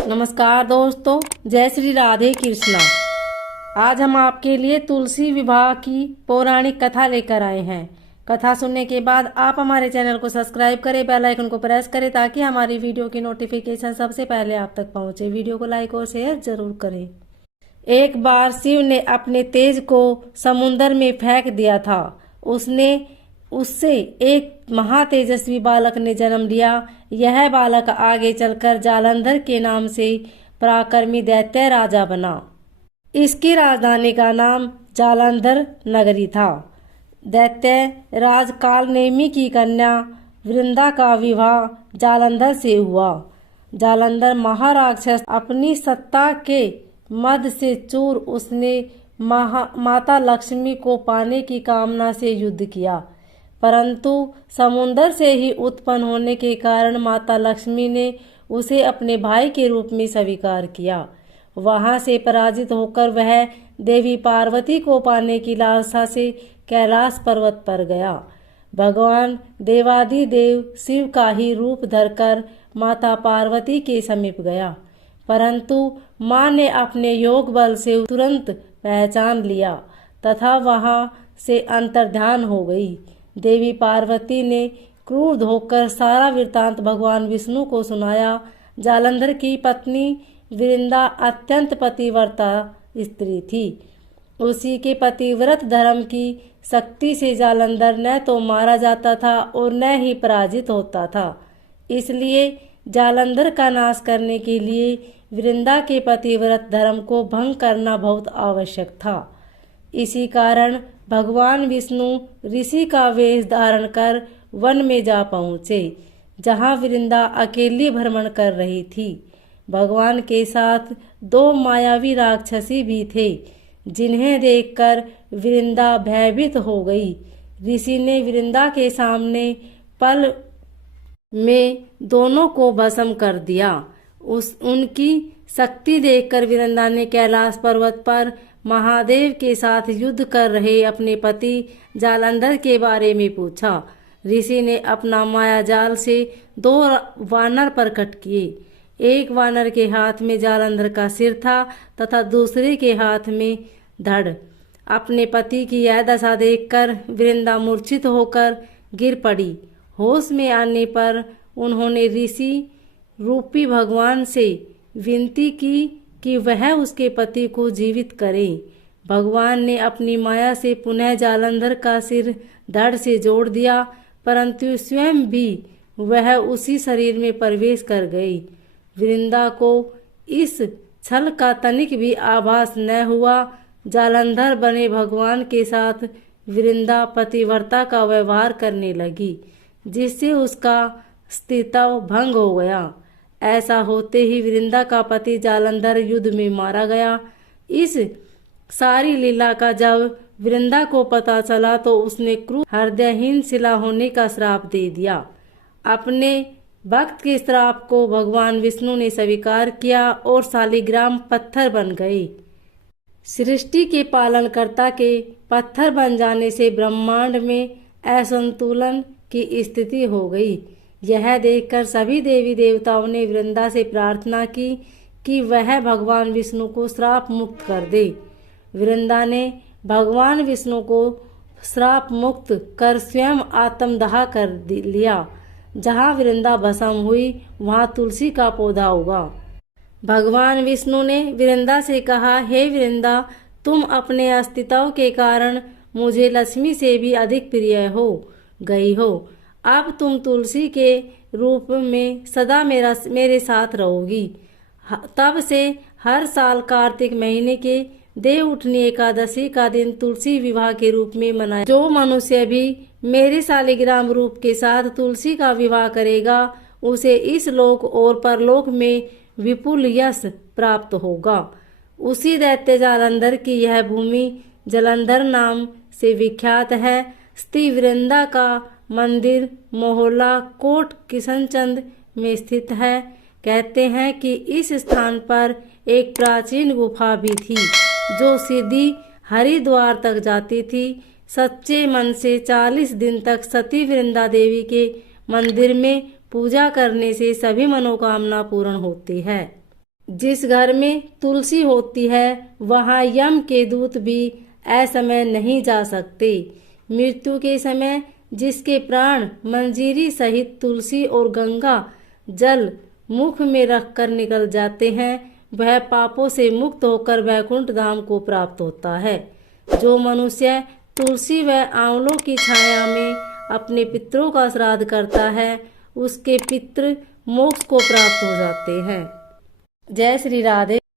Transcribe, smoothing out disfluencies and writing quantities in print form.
नमस्कार दोस्तों, जय श्री राधे कृष्णा। आज हम आपके लिए तुलसी विवाह की पौराणिक कथा लेकर आए हैं। कथा सुनने के बाद आप हमारे चैनल को सब्सक्राइब करें, बेल आइकन को प्रेस करें ताकि हमारी वीडियो की नोटिफिकेशन सबसे पहले आप तक पहुंचे। वीडियो को लाइक और शेयर जरूर करें। एक बार शिव ने अपने तेज को समुन्दर में फेंक दिया था। उससे एक महातेजस्वी बालक ने जन्म लिया। यह बालक आगे चलकर जालंधर के नाम से पराक्रमी दैत्य राजा बना। इसकी राजधानी का नाम जालंधर नगरी था। दैत्य राज कालनेमी की कन्या वृंदा का विवाह जालंधर से हुआ। जालंधर महाराक्षस अपनी सत्ता के मद से चूर, उसने माता लक्ष्मी को पाने की कामना से युद्ध किया, परंतु समुन्दर से ही उत्पन्न होने के कारण माता लक्ष्मी ने उसे अपने भाई के रूप में स्वीकार किया। वहां से पराजित होकर वह देवी पार्वती को पाने की लालसा से कैलाश पर्वत पर गया। भगवान देवादिदेव शिव का ही रूप धरकर माता पार्वती के समीप गया, परंतु मां ने अपने योग बल से तुरंत पहचान लिया तथा वहां से अंतर्ध्यान हो गई। देवी पार्वती ने क्रुद्ध होकर सारा वृत्तांत भगवान विष्णु को सुनाया। जालंधर की पत्नी वृंदा अत्यंत पतिव्रता स्त्री थी। उसी के पतिव्रत धर्म की शक्ति से जालंधर न तो मारा जाता था और न ही पराजित होता था। इसलिए जालंधर का नाश करने के लिए वृंदा के पतिव्रत धर्म को भंग करना बहुत आवश्यक था। इसी कारण भगवान विष्णु ऋषि का वेश धारण कर वन में जा पहुँचे, जहाँ वृंदा अकेली भ्रमण कर रही थी। भगवान के साथ दो मायावी राक्षसी भी थे, जिन्हें देखकर वृंदा भयभीत हो गई। ऋषि ने वृंदा के सामने पल में दोनों को भस्म कर दिया। उनकी शक्ति देखकर वृंदा ने कैलाश पर्वत पर महादेव के साथ युद्ध कर रहे अपने पति जालंधर के बारे में पूछा। ऋषि ने अपना मायाजाल से दो वानर प्रकट किए। एक वानर के हाथ में जालंधर का सिर था तथा दूसरे के हाथ में धड़। अपने पति की यह दशा देखकर वृंदा मूर्छित होकर गिर पड़ी। होश में आने पर उन्होंने ऋषि रूपी भगवान से विनती की कि वह उसके पति को जीवित करें। भगवान ने अपनी माया से पुनः जालंधर का सिर धड़ से जोड़ दिया, परंतु स्वयं भी वह उसी शरीर में प्रवेश कर गई। वृंदा को इस छल का तनिक भी आभास न हुआ। जालंधर बने भगवान के साथ वृंदा पतिव्रता का व्यवहार करने लगी, जिससे उसका अस्तित्व भंग हो गया। ऐसा होते ही वृंदा का पति जालंधर युद्ध में मारा गया। इस सारी लीला का जब वृंदा को पता चला तो उसने क्रूर हृदयहीन शिला होने का श्राप दे दिया। अपने भक्त के श्राप को भगवान विष्णु ने स्वीकार किया और शालिग्राम पत्थर बन गए। सृष्टि के पालनकर्ता के पत्थर बन जाने से ब्रह्मांड में असंतुलन की स्थिति हो गई। यह देखकर सभी देवी देवताओं ने वृंदा से प्रार्थना की कि वह भगवान विष्णु को श्राप मुक्त कर दे। वृंदा ने भगवान विष्णु को श्राप मुक्त कर स्वयं आत्मदाह कर लिया। जहाँ वृंदा भस्म हुई वहाँ तुलसी का पौधा उगा। भगवान विष्णु ने वृंदा से कहा, हे वृंदा, तुम अपने अस्तित्व के कारण मुझे लक्ष्मी से भी अधिक प्रिय हो गई हो। अब तुम तुलसी के रूप में सदा मेरे साथ रहोगी। तब से हर साल कार्तिक महीने के देव उठनी एकादशी का दिन तुलसी विवाह के रूप में मनाया। जो मनुष्य भी मेरे शालिग्राम रूप के साथ तुलसी का विवाह करेगा, उसे इस लोक और परलोक में विपुल यश प्राप्त होगा। उसी दैत्य जालंधर की यह भूमि जालंधर नाम से विख्यात है। स्त्री वृंदा का मंदिर मोहल्ला कोट किशनचंद में स्थित है। कहते हैं कि इस स्थान पर एक प्राचीन गुफा भी थी, जो सीधी हरिद्वार तक जाती थी। सच्चे मन से 40 दिन तक सती वृंदा देवी के मंदिर में पूजा करने से सभी मनोकामना पूर्ण होती है। जिस घर में तुलसी होती है वहाँ यम के दूत भी असमय नहीं जा सकते। मृत्यु के समय जिसके प्राण मंजीरी सहित तुलसी और गंगा जल मुख में रखकर निकल जाते हैं, वह पापों से मुक्त होकर वैकुंठ धाम को प्राप्त होता है। जो मनुष्य तुलसी व आंवलों की छाया में अपने पितरों का श्राद्ध करता है, उसके पितृ मोक्ष को प्राप्त हो जाते हैं। जय श्री राधे।